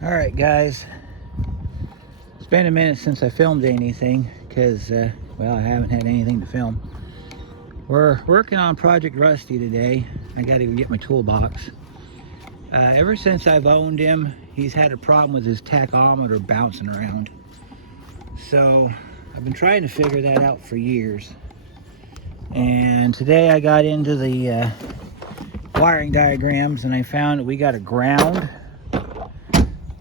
All right, guys. It's been a minute since I filmed anything because, well, I haven't had anything to film. We're working on Project Rusty today. I got to get my toolbox. Ever since I've owned him, he's had a problem with his tachometer bouncing around. So I've been trying to figure that out for years. And today I got into the wiring diagrams and I found that we got a ground.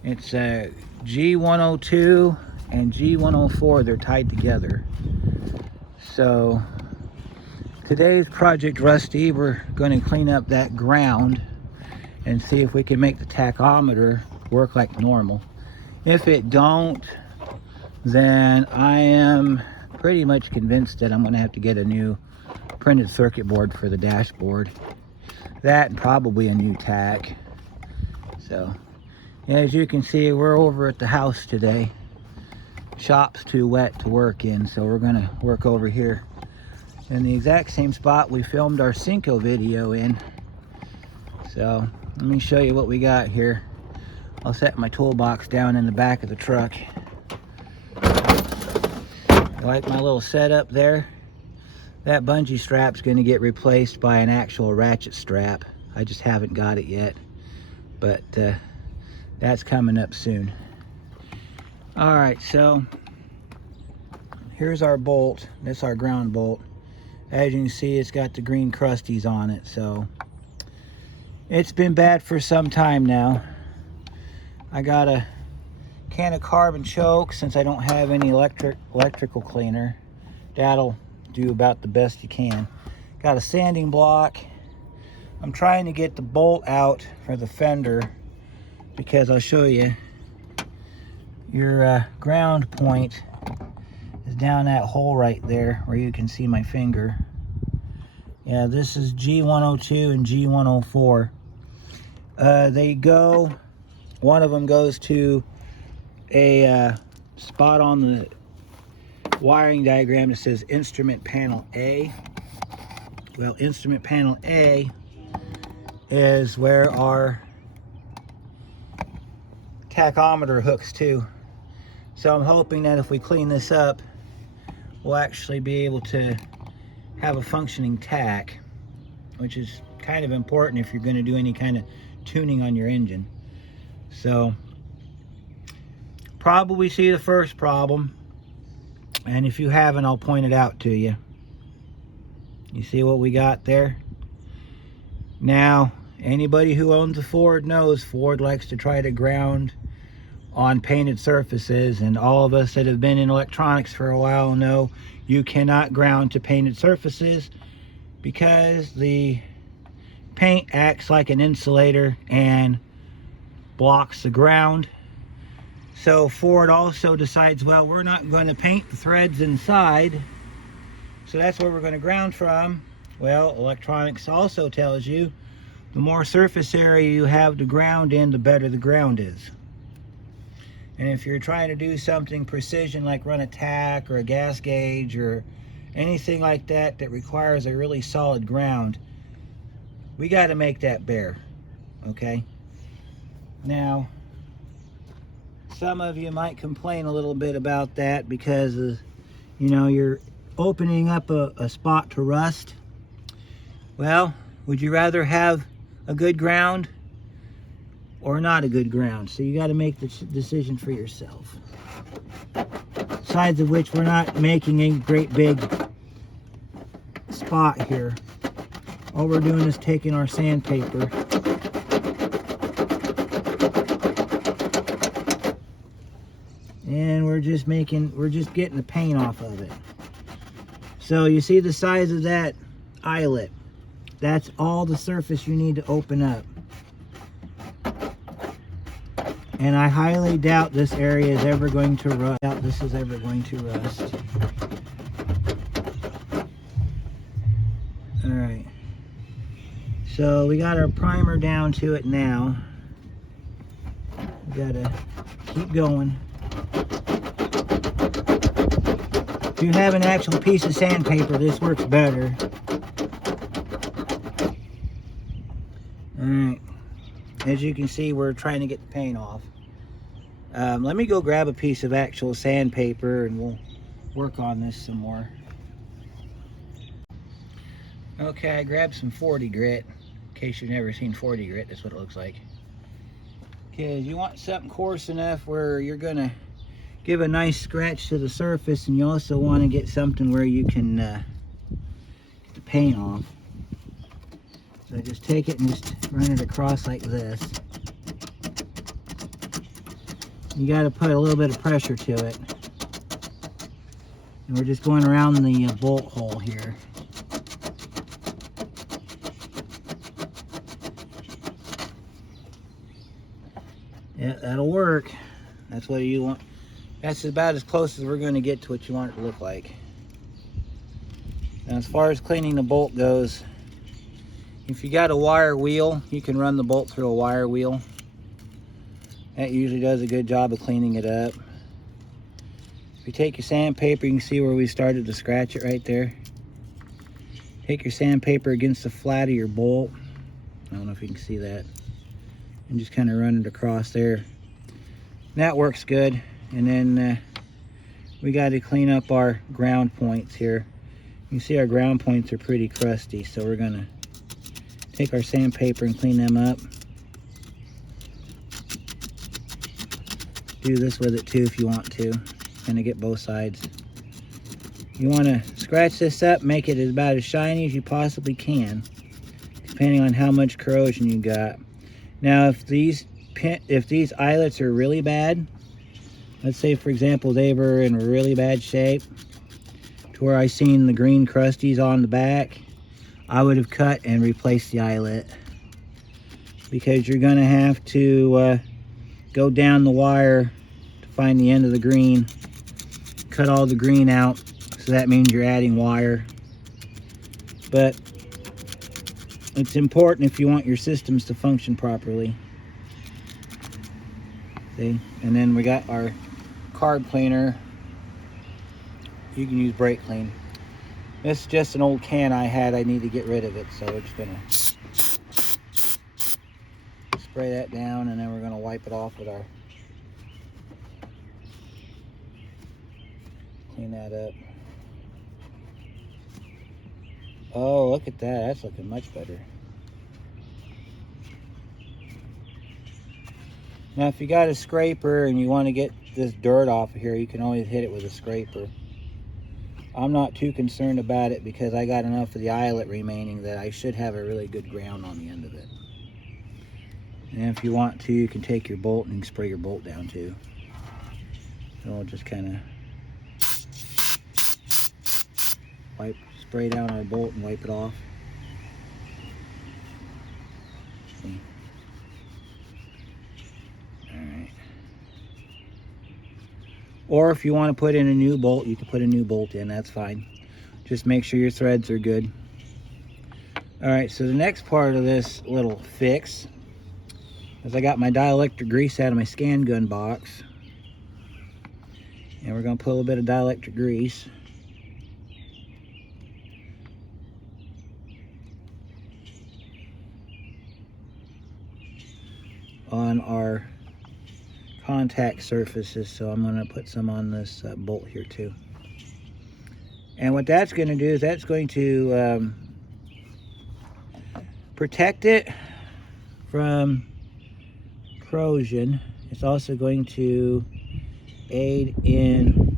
It's a G102 and G104, they're tied together. So today's Project Rusty, we're going to clean up that ground and see if we can make the tachometer work like normal. If it don't, then I am pretty much convinced that I'm going to have to get a new printed circuit board for the dashboard. That and probably a new tack. So as you can see, we're over at the house today. Shop's too wet to work in, so we're gonna work over here in the exact same spot we filmed our Cinco video in. So let me show you what we got here. I'll set my toolbox down in the back of the truck. You like my little setup there? That bungee strap's gonna get replaced by an actual ratchet strap. I just haven't got it yet, but that's coming up soon. All right, so here's our bolt. That's our ground bolt. As you can see, it's got the green crusties on it, so it's been bad for some time now. I got a can of carbon choke since I don't have any electrical cleaner. That'll do about the best you can. Got a sanding block. I'm trying to get the bolt out for the fender because I'll show you. Your ground point is down that hole right there where you can see my finger. Yeah, this is G102 and G104. They go, one of them goes to a spot on the wiring diagram that says instrument panel A. Well, instrument panel A is where our tachometer hooks to. So I'm hoping that if we clean this up, we'll actually be able to have a functioning tack, which is kind of important if you're going to do any kind of tuning on your engine. So probably see the first problem, and if you haven't, I'll point it out to you. You see what we got there? Now, anybody who owns a Ford knows Ford likes to try to ground on painted surfaces, and all of us that have been in electronics for a while know you cannot ground to painted surfaces because the paint acts like an insulator and blocks the ground. So Ford also decides, well, we're not going to paint the threads inside, so that's where we're going to ground from. Well, electronics also tells you the more surface area you have to ground in, the better the ground is. And if you're trying to do something precision like run a tack or a gas gauge or anything like that that requires a really solid ground, we got to make that bare, okay? Now, some of you might complain a little bit about that because you know, you're opening up a spot to rust. Well, would you rather have a good ground or not a good ground? So you got to make the decision for yourself. Besides of which, we're not making a great big spot here. All we're doing is taking our sandpaper and we're just getting the paint off of it. So you see the size of that eyelet? That's all the surface you need to open up. And I highly doubt this area is ever going to rust. Alright. So we got our primer down to it now. We gotta keep going. If you have an actual piece of sandpaper, this works better. Alright. As you can see, we're trying to get the paint off. Let me go grab a piece of actual sandpaper and we'll work on this some more. Okay, I grabbed some 40 grit. In case you've never seen 40 grit, that's what it looks like. Okay, you want something coarse enough where you're gonna give a nice scratch to the surface, and you also want to get something where you can get the paint off. So just take it and just run it across like this. You got to put a little bit of pressure to it. And we're just going around the bolt hole here. Yeah, that'll work. That's what you want. That's about as close as we're going to get to what you want it to look like. Now, as far as cleaning the bolt goes, if you got a wire wheel, you can run the bolt through a wire wheel. That usually does a good job of cleaning it up. If you take your sandpaper, you can see where we started to scratch it right there. Take your sandpaper against the flat of your bolt. I don't know if you can see that. And just kind of run it across there. That works good. And then we got to clean up our ground points here. You can see our ground points are pretty crusty, so we're going to take our sandpaper and clean them up. Do this with it too if you want to. Kind of get both sides. You want to scratch this up, make it about as shiny as you possibly can, depending on how much corrosion you got. Now, if these eyelets are really bad, let's say for example they were in really bad shape, to where I seen the green crusties on the back, I would have cut and replaced the eyelet, because you're gonna have to go down the wire to find the end of the green, cut all the green out, so that means you're adding wire. But it's important if you want your systems to function properly. See? And then we got our carb cleaner. You can use brake clean. This is just an old can I had. I need to get rid of it, so we're just gonna spray that down, and then we're gonna wipe it off with our, clean that up. Oh, look at that. That's looking much better. Now, if you got a scraper and you want to get this dirt off of here, you can always hit it with a scraper. I'm not too concerned about it because I got enough of the eyelet remaining that I should have a really good ground on the end of it. And if you want to, you can take your bolt and spray your bolt down too. So I'll just kind of spray down our bolt and wipe it off. See? Alright. Or if you want to put in a new bolt, you can put a new bolt in, that's fine. Just make sure your threads are good. Alright, so the next part of this little fix is I got my dielectric grease out of my scan gun box. And we're going to put a little bit of dielectric grease on our contact surfaces, so I'm going to put some on this bolt here too. And what that's going to do is that's going to protect it from corrosion. It's also going to aid in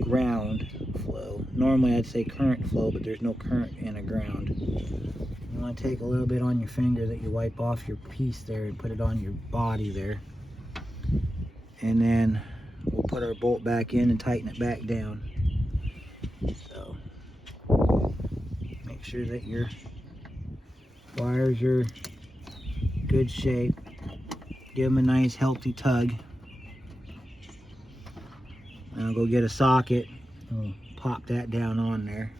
ground flow. Normally I'd say current flow, but there's no current in a ground. You want to take a little bit on your finger that you wipe off your piece there and put it on your body there. And then we'll put our bolt back in and tighten it back down. So make sure that your wires are good shape. Give them a nice healthy tug. And I'll go get a socket and we'll pop that down on there.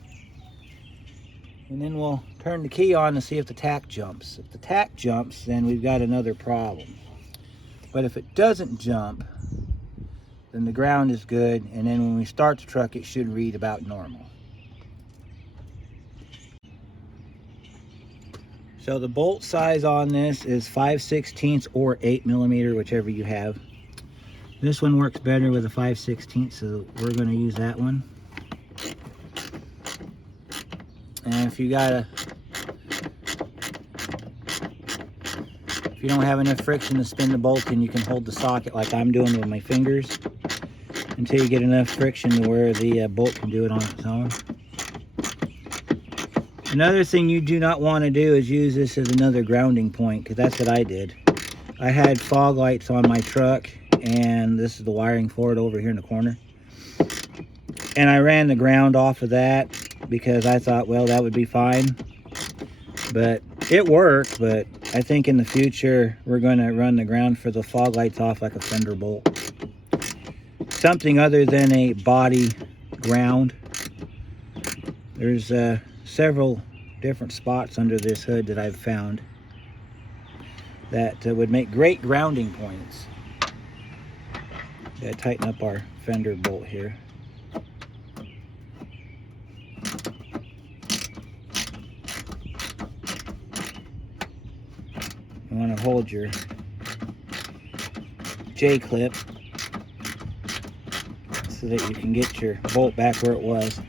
And then we'll turn the key on to see if the tack jumps. If the tack jumps, then we've got another problem. But if it doesn't jump, then the ground is good, and then when we start the truck, it should read about normal. So the bolt size on this is 5/16 or 8mm, whichever you have. This one works better with a 5/16, so we're going to use that one. And if you don't have enough friction to spin the bolt in, you can hold the socket like I'm doing with my fingers until you get enough friction to where the bolt can do it on its own. Another thing you do not want to do is use this as another grounding point, because that's what I did. I had fog lights on my truck, and this is the wiring for it over here in the corner. And I ran the ground off of that because I thought, well, that would be fine. But it worked, but I think in the future we're going to run the ground for the fog lights off like a fender bolt. Something other than a body ground. There's several different spots under this hood that I've found that would make great grounding points. Gotta tighten up our fender bolt here. You want to hold your J-clip so that you can get your bolt back where it was.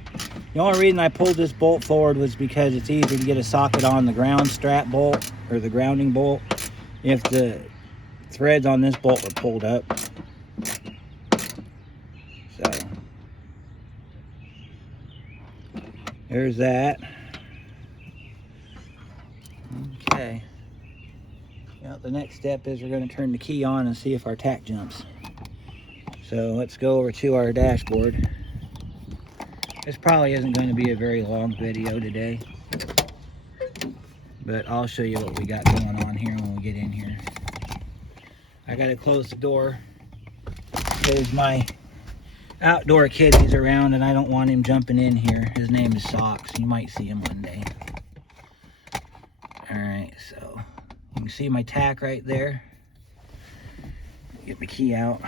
The only reason I pulled this bolt forward was because it's easier to get a socket on the ground strap bolt, or the grounding bolt, if the threads on this bolt were pulled up. So there's that. Okay. Now the next step is we're going to turn the key on and see if our tack jumps. So let's go over to our dashboard. This probably isn't going to be a very long video today, but I'll show you what we got going on here when we get in here. I got to close the door because my outdoor kid is around and I don't want him jumping in here. His name is Socks. You might see him one day. Alright, so you can see my tack right there. Get the key out.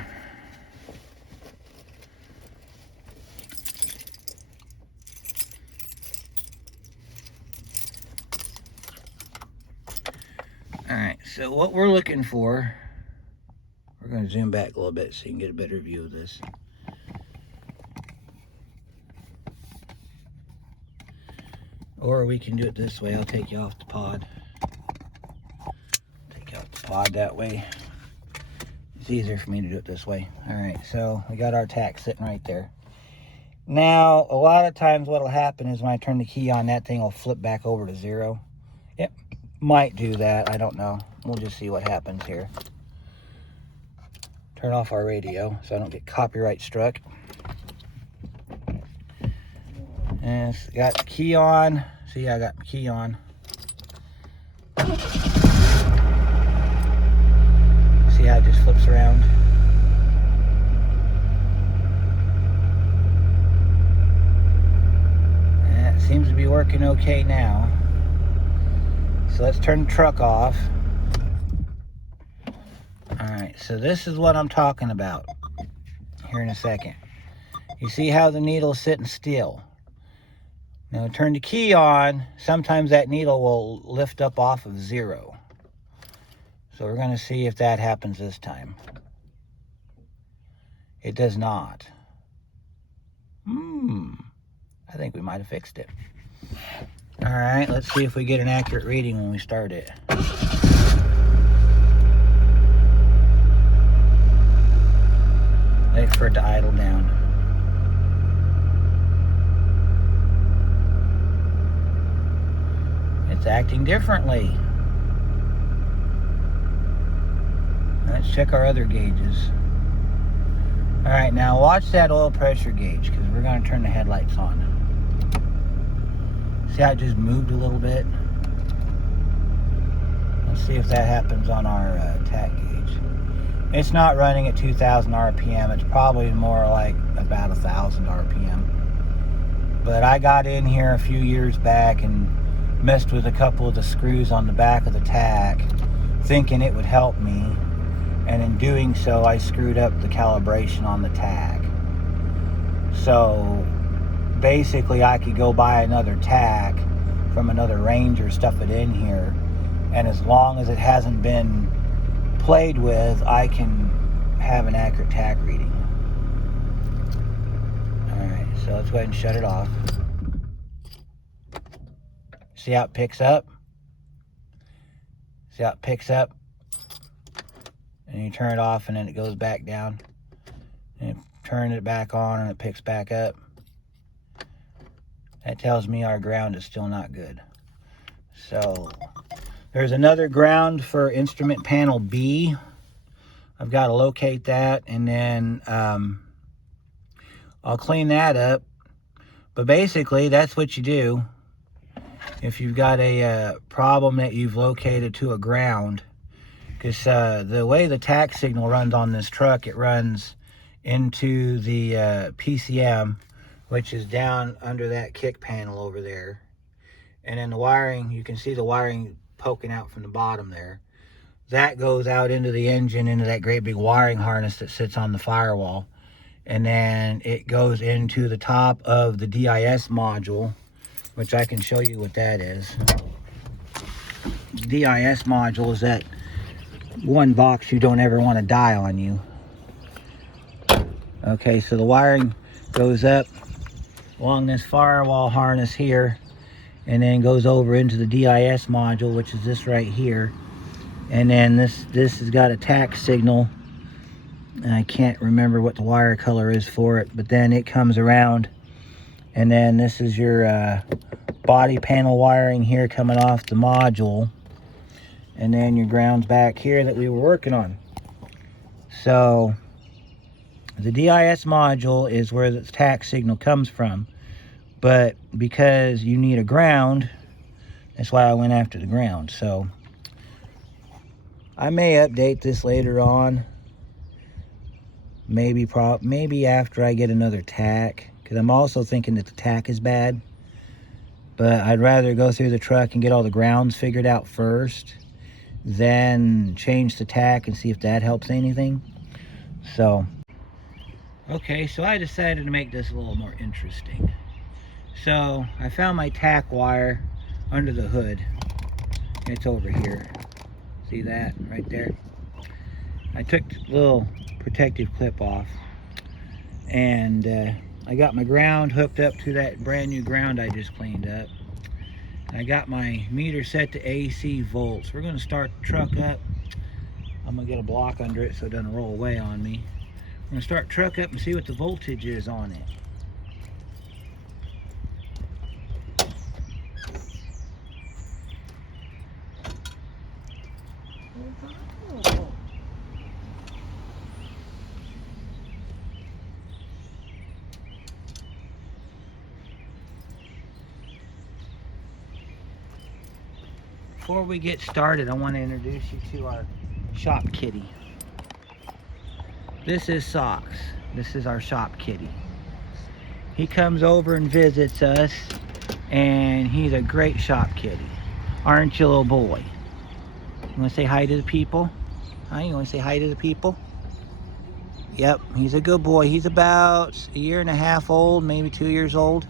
Alright, so what we're looking for, we're going to zoom back a little bit so you can get a better view of this. Or we can do it this way. I'll take you off the pod. Take out the pod that way. It's easier for me to do it this way. Alright, so we got our tack sitting right there. Now, a lot of times what will happen is when I turn the key on, that thing will flip back over to 0. It might do that. I don't know. We'll just see what happens here. Turn off our radio so I don't get copyright struck. And it's got the key on. See, I got my key on. See how it just flips around? And it seems to be working okay now. So let's turn the truck off. Alright, so this is what I'm talking about here in a second. You see how the needle's sitting still. Now turn the key on, sometimes that needle will lift up off of 0. So we're going to see if that happens this time. It does not. I think we might have fixed it. Alright, let's see if we get an accurate reading when we start it. Wait for it to idle down. It's acting differently. Let's check our other gauges. Alright, now watch that oil pressure gauge because we're going to turn the headlights on. See how it just moved a little bit? Let's see if that happens on our tack gauge. It's not running at 2,000 RPM. It's probably more like about 1,000 RPM. But I got in here a few years back and messed with a couple of the screws on the back of the tack, thinking it would help me. And in doing so, I screwed up the calibration on the tack. So basically I could go buy another tack from another Ranger, stuff it in here, And as long as it hasn't been played with, I can have an accurate tack reading. Alright, so let's go ahead and shut it off. See how it picks up? See how it picks up? And you turn it off and then it goes back down. And you turn it back on and it picks back up. That tells me our ground is still not good. So there's another ground for instrument panel B. I've got to locate that, and then I'll clean that up. But basically, that's what you do if you've got a problem that you've located to a ground. Because the way the tack signal runs on this truck, it runs into the PCM, which is down under that kick panel over there. And then the wiring, you can see the wiring poking out from the bottom there. That goes out into the engine, into that great big wiring harness that sits on the firewall. And then it goes into the top of the DIS module, which I can show you what that is. DIS module is that one box you don't ever want to die on you. Okay, so the wiring goes up along this firewall harness here, and then goes over into the DIS module, which is this right here. And then this has got a tack signal, and I can't remember what the wire color is for it, but then it comes around, and then this is your body panel wiring here coming off the module, and then your ground's back here that we were working on. So the DIS module is where the tack signal comes from, but because you need a ground, that's why I went after the ground. So I may update this later on, maybe after I get another tack, because I'm also thinking that the tack is bad. But I'd rather go through the truck and get all the grounds figured out first, then change the tack and see if that helps anything. So okay, so I decided to make this a little more interesting. So I found my tack wire under the hood. It's over here. See that right there? I took the little protective clip off, and I got my ground hooked up to that brand new ground I just cleaned up. I got my meter set to AC volts. We're going to start the truck up. I'm going to get a block under it so it doesn't roll away on me. I'm going to start the truck up and see what the voltage is on it. Before we get started, I want to introduce you to our shop kitty. This is Socks. This is our shop kitty. He comes over and visits us, and he's a great shop kitty. Aren't you, little boy? You want to say hi to the people? Huh? You want to say hi to the people? Yep, he's a good boy. He's about 1.5 years old, maybe 2 years old.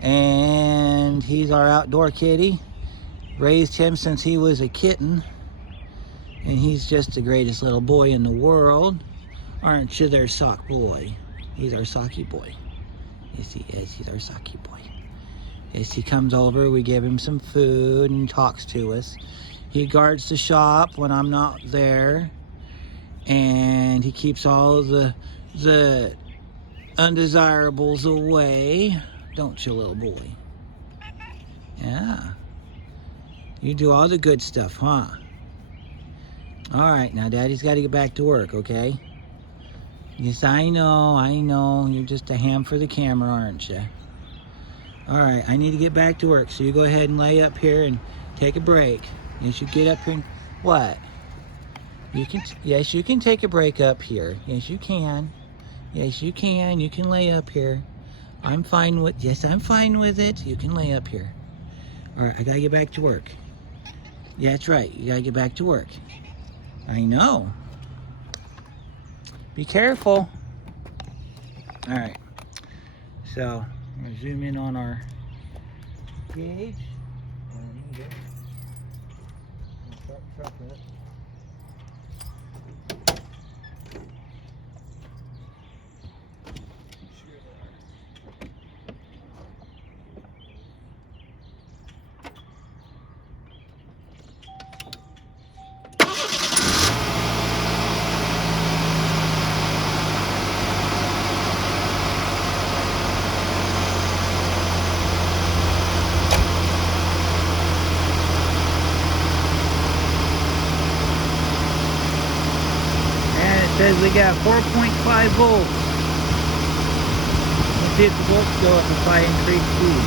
And he's our outdoor kitty. Raised him since he was a kitten. And he's just the greatest little boy in the world. Aren't you there, Sock boy? He's our Socky boy. Yes, he is. He's our Socky boy. Yes, he comes over, we give him some food and talks to us. He guards the shop when I'm not there. And he keeps all the undesirables away. Don't you, little boy? Yeah. You do all the good stuff, huh? All right, now Daddy's got to get back to work, okay? Yes, I know. You're just a ham for the camera, aren't you? All right, I need to get back to work, so you go ahead and lay up here and take a break. You should get up here and... What? Yes, you can take a break up here. Yes, you can. Yes, you can. You can lay up here. I'm fine with... Yes, I'm fine with it. You can lay up here. All right, I got to get back to work. Yeah, that's right. You got to get back to work. I know. Be careful. All right. So, I'm going to zoom in on our gauge. truck up. Says we got 4.5 volts. Let's see if the volts go up if I increase speed.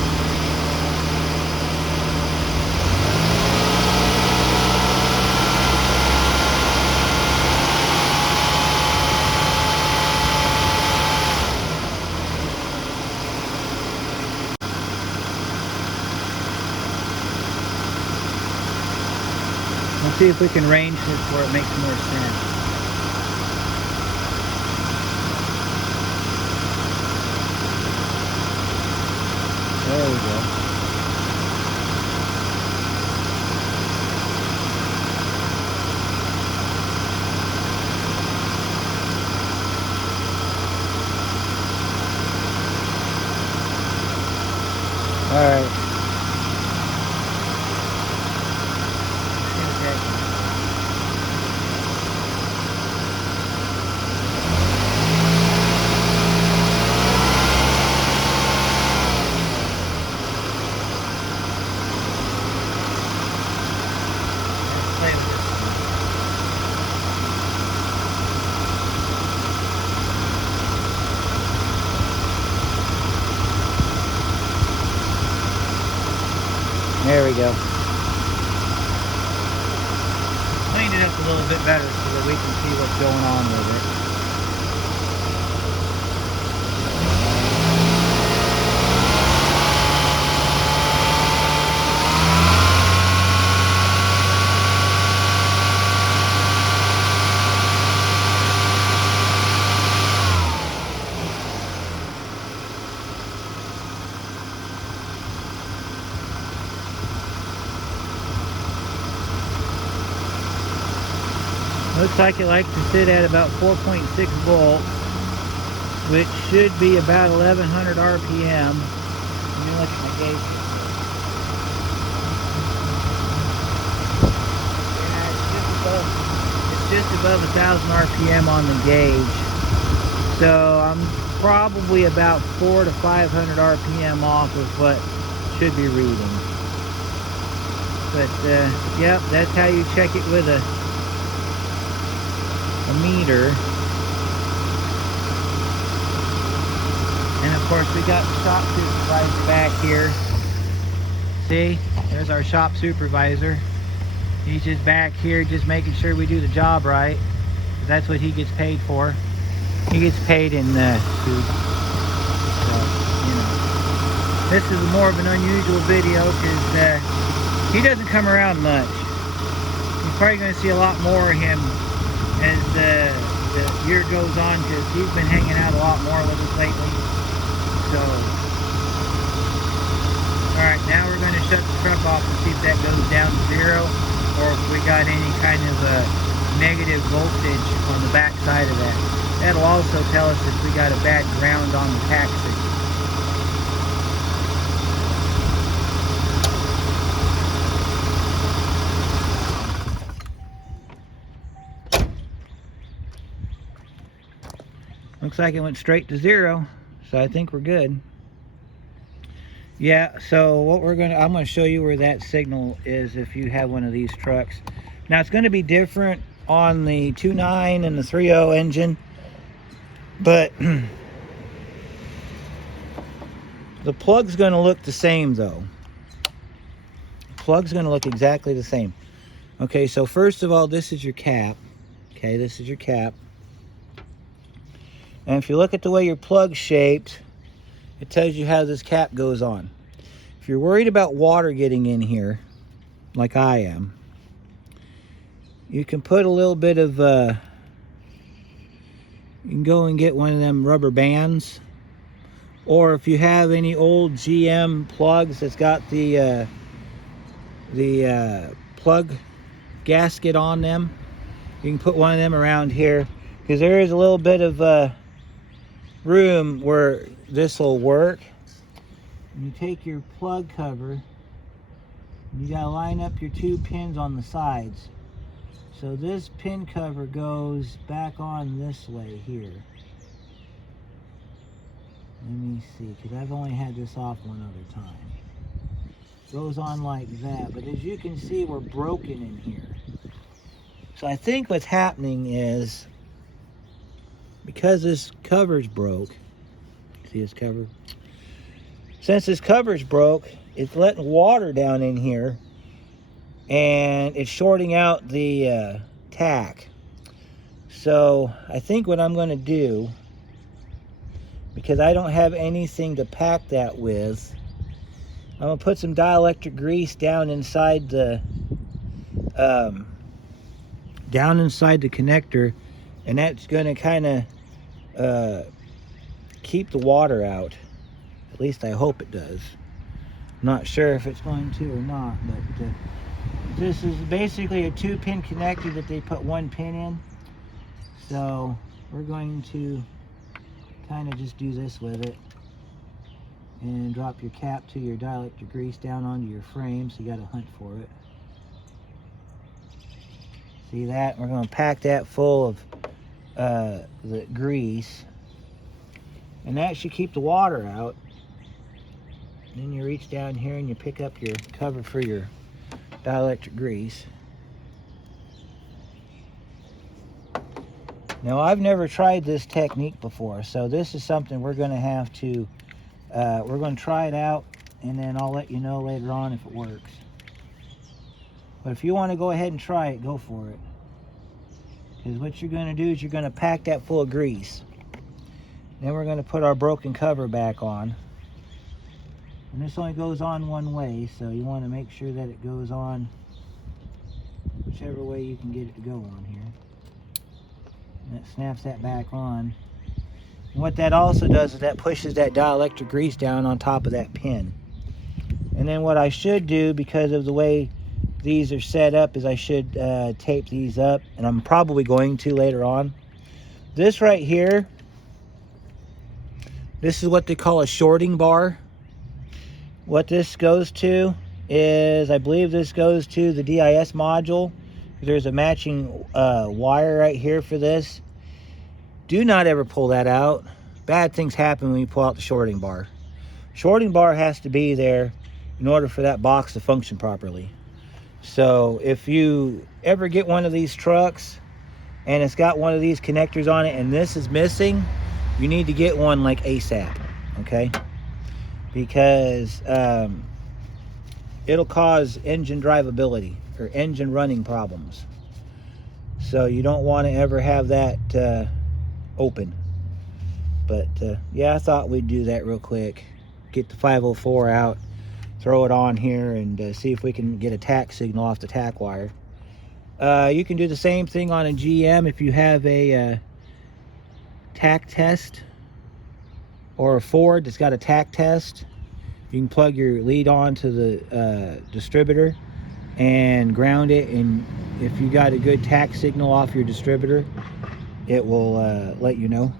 Let's see if we can range this where it makes more sense. There we go. All right. There we go. Cleaned it up a little bit better so that we can see what's going on with it. Looks like it likes to sit at about 4.6 volts, which should be about 1100 RPM. Let me look at my gauge. Yeah, it's just above 1000 RPM on the gauge. So I'm probably about 400 to 500 RPM off of what should be reading. But yep, that's how you check it with a meter. And of course we got the shop supervisor back here. See, there's our shop supervisor. He's just back here just making sure we do the job right. That's what he gets paid for. He gets paid in food. So, you know, this is more of an unusual video because he doesn't come around much. You're probably going to see a lot more of him as the year goes on, because he's been hanging out a lot more with us lately. So, alright, now we're going to shut the truck off and see if that goes down to 0, or if we got any kind of negative voltage on the back side of that. That'll also tell us if we got a bad ground on the taxi. Looks like it went straight to 0, so I think we're good. Yeah, so what I'm gonna show you where that signal is if you have one of these trucks. Now it's gonna be different on the 2.9 and the 3.0 engine, but the plug's gonna look the same though. The plug's gonna look exactly the same. Okay, so first of all, this is your cap. Okay, this is your cap. And if you look at the way your plug's shaped, it tells you how this cap goes on. If you're worried about water getting in here, like I am, you can put a little bit of, you can go and get one of them rubber bands. Or if you have any old GM plugs that's got the plug gasket on them. You can put one of them around here, because there is a little bit of room where this will work. And you take your plug cover, you got to line up your 2 pins on the sides. So this pin cover goes back on this way here. Let me see, because I've only had this off one other time. Goes on like that, but as you can see, we're broken in here. So I think what's happening is, because this cover's broke, see this cover? Since this cover's broke, it's letting water down in here, and it's shorting out the tack. So I think what I'm going to do, because I don't have anything to pack that with, I'm going to put some dielectric grease down inside the connector, and that's going to kind of keep the water out. At least I hope it does. I'm not sure if it's going to or not, but this is basically a 2-pin connector that they put 1 pin in. So we're going to kind of just do this with it, and drop your cap to your dielectric grease down onto your frame, so you got to hunt for it. See that? We're going to pack that full of the grease, and that should keep the water out. Then you reach down here and you pick up your cover for your dielectric grease. Now, I've never tried this technique before, so this is something we're going to have to we're going to try it out, and then I'll let you know later on if it works. But if you want to go ahead and try it, go for it. Because what you're going to do is you're going to pack that full of grease. Then we're going to put our broken cover back on. And this only goes on one way, so you want to make sure that it goes on whichever way you can get it to go on here. And it snaps that back on. And what that also does is that pushes that dielectric grease down on top of that pin. And then what I should do, because of the way these are set up, is I should tape these up, and I'm probably going to later on. This right here, this is what they call a shorting bar. What this goes to is, I believe this goes to the DIS module. There's a matching wire right here for this. Do not ever pull that out. Bad things happen when you pull out the shorting bar. Shorting bar has to be there in order for that box to function properly. So if you ever get one of these trucks and it's got one of these connectors on it and this is missing, you need to get one like ASAP, okay? Because it'll cause engine drivability or engine running problems. So you don't want to ever have that open. But yeah, I thought we'd do that real quick. Get the 504 out, throw it on here, and see if we can get a tack signal off the tack wire. You can do the same thing on a GM if you have a tack test, or a Ford that's got a tack test. You can plug your lead on to the distributor and ground it, and if you got a good tack signal off your distributor, it will let you know.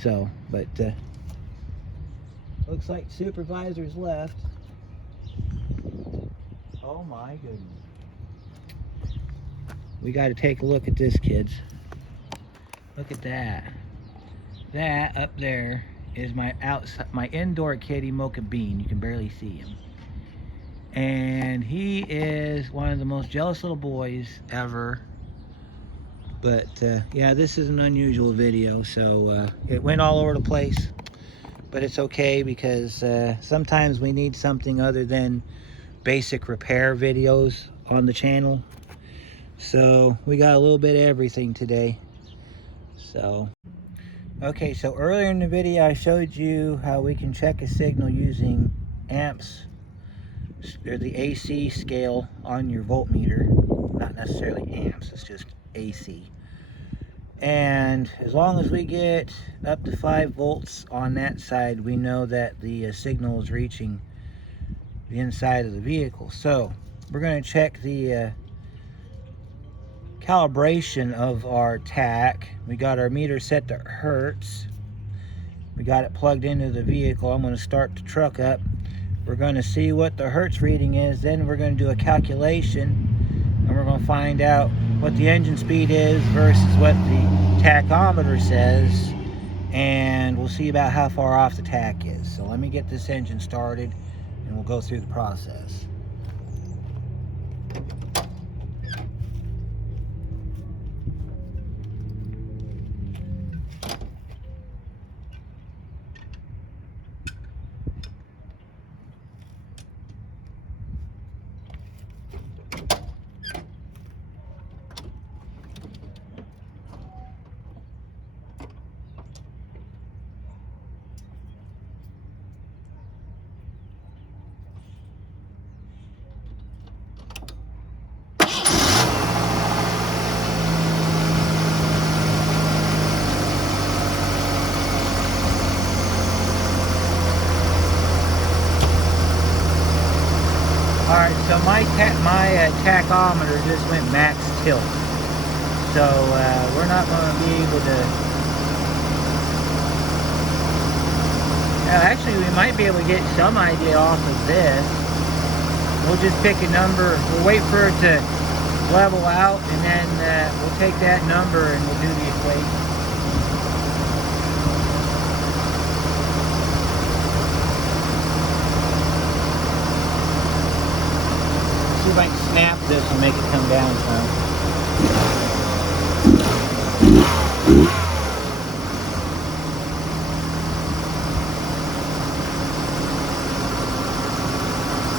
So, but looks like supervisor's left. Oh my goodness. We got to take a look at this, kids. Look at that. That up there is my indoor kitty, Mocha Bean. You can barely see him. And he is one of the most jealous little boys ever. But yeah, this is an unusual video, so it went all over the place. But it's okay, because sometimes we need something other than basic repair videos on the channel. So we got a little bit of everything today. So okay, so earlier in the video I showed you how we can check a signal using amps, or the AC scale on your voltmeter. Not necessarily amps, it's just AC. And as long as we get up to 5 volts on that side, we know that the signal is reaching the inside of the vehicle. So we're going to check the calibration of our tach. We got our meter set to hertz. We got it plugged into the vehicle. I'm going to start the truck up. We're going to see what the hertz reading is. Then we're going to do a calculation, and we're going to find out what the engine speed is versus what the tachometer says, and we'll see about how far off the tach is. So let me get this engine started, and we'll go through the process. Alright, so my tachometer just went max tilt. So we're not going to be able to... actually, we might be able to get some idea off of this. We'll just pick a number. We'll wait for it to level out, and then we'll take that number and we'll do the equation. See if I can snap this and make it come down some.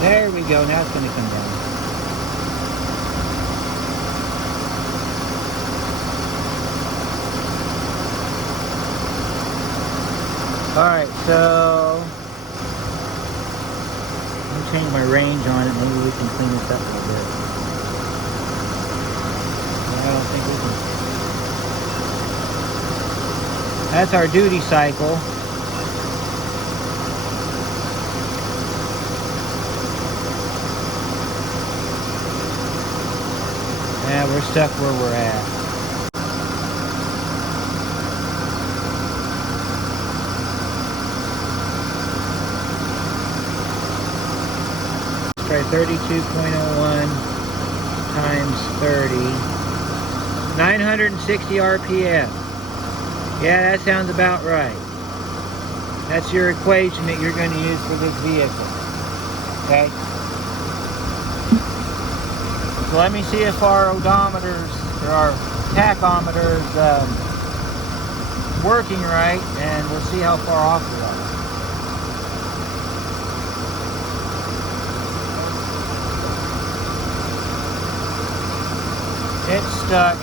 There we go, now it's going to come down. Alright, so let me change my range on it. Maybe we can clean this up a little bit. I don't think we can. That's our duty cycle. Yeah, we're stuck where we're at. Let's try 32.01 times 30. 960 RPM. Yeah, that sounds about right. That's your equation that you're going to use for this vehicle. Okay? So let me see if our odometers, or our tachometers, working right, and we'll see how far off we are. It's stuck.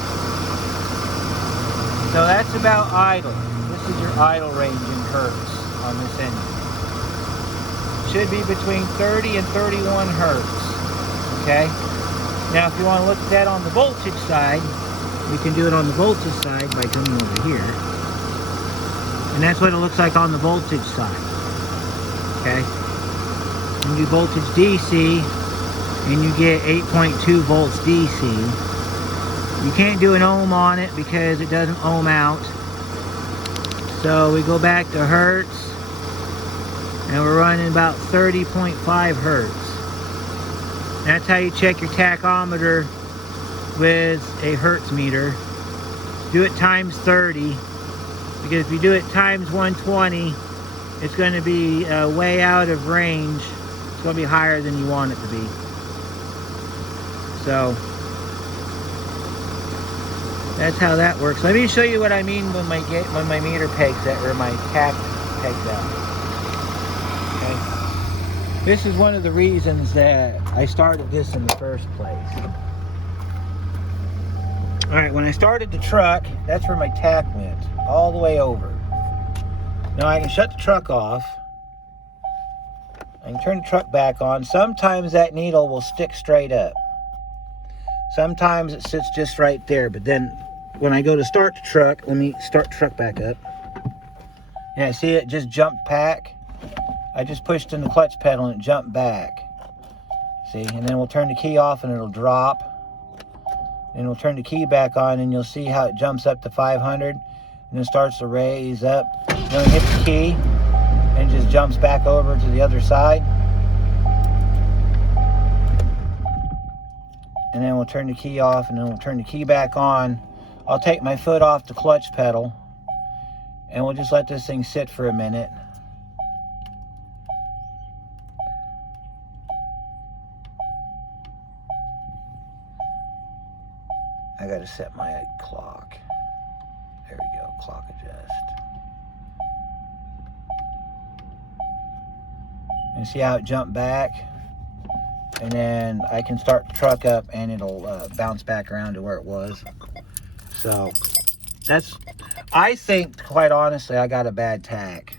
So that's about idle. This is your idle range in hertz on this engine. Should be between 30 and 31 hertz. Okay? Now, if you want to look at that on the voltage side, we can do it on the voltage side by coming over here. And that's what it looks like on the voltage side. Okay? You do voltage DC, and you get 8.2 volts DC. You can't do an ohm on it because it doesn't ohm out. So we go back to hertz, and we're running about 30.5 hertz. That's how you check your tachometer with a hertz meter. Do it times 30, because if you do it times 120, it's going to be way out of range. It's going to be higher than you want it to be. So that's how that works. Let me show you what I mean when my meter pegs out, or my tach pegs out. Okay. This is one of the reasons that I started this in the first place. Alright, when I started the truck, that's where my tach went, all the way over. Now I can shut the truck off. I can turn the truck back on. Sometimes that needle will stick straight up. Sometimes it sits just right there, but then when I go to start the truck, let me start the truck back up. Yeah, see it just jumped back? I just pushed in the clutch pedal and it jumped back. See, and then we'll turn the key off and it'll drop. And we'll turn the key back on, and you'll see how it jumps up to 500 and then starts to raise up. Then we hit the key and just jumps back over to the other side. And then we'll turn the key off, and then we'll turn the key back on. I'll take my foot off the clutch pedal, and we'll just let this thing sit for a minute. I gotta set my clock. There we go, clock adjust. And see how it jumped back? And then I can start the truck up, and it'll bounce back around to where it was. So that's, I think, quite honestly, I got a bad tack.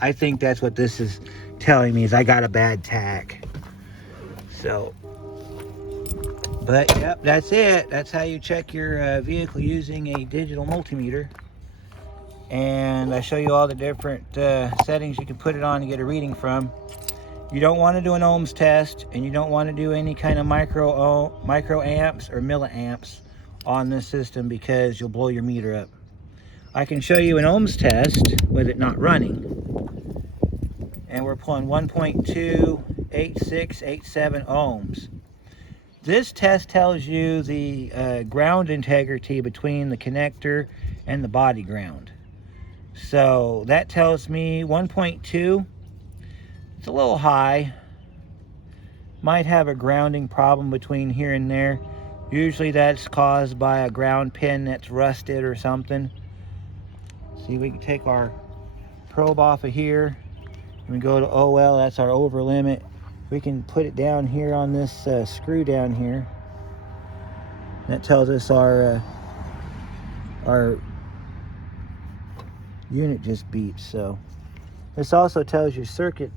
I think that's what this is telling me, is I got a bad tack. So, but yep, that's it. That's how you check your vehicle using a digital multimeter. And I show you all the different settings you can put it on to get a reading from. You don't want to do an ohms test, and you don't want to do any kind of microamps or milliamps on this system, because you'll blow your meter up. I can show you an ohms test with it not running. And we're pulling 1.28687 ohms. This test tells you the ground integrity between the connector and the body ground. So that tells me 1.2. It's a little high. Might have a grounding problem between here and there. Usually that's caused by a ground pin that's rusted or something. See, we can take our probe off of here, and we go to OL, that's our over limit. We can put it down here on this screw down here. That tells us our unit just beeped. So this also tells you circuit.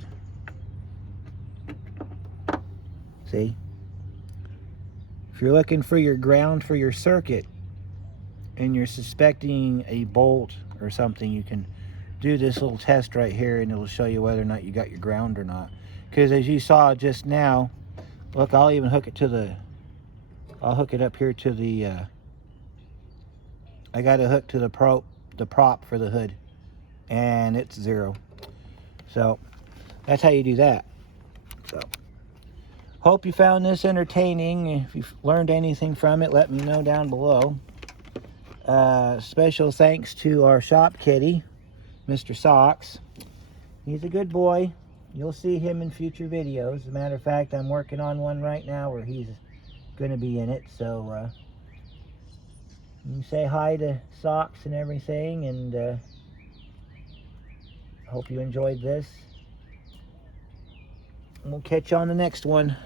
See? If you're looking for your ground for your circuit and you're suspecting a bolt or something, you can do this little test right here, and it'll show you whether or not you got your ground or not. Because as you saw just now, look, I'll even hook it to the, I'll hook it up here to the, I got it hooked to the prop for the hood, and it's 0. So that's how you do that. So hope you found this entertaining. If you've learned anything from it, let me know down below. Special thanks to our shop kitty, Mr. Socks. He's a good boy. You'll see him in future videos. As a matter of fact, I'm working on one right now where he's going to be in it. So you say hi to Socks and everything, and hope you enjoyed this. We'll catch you on the next one.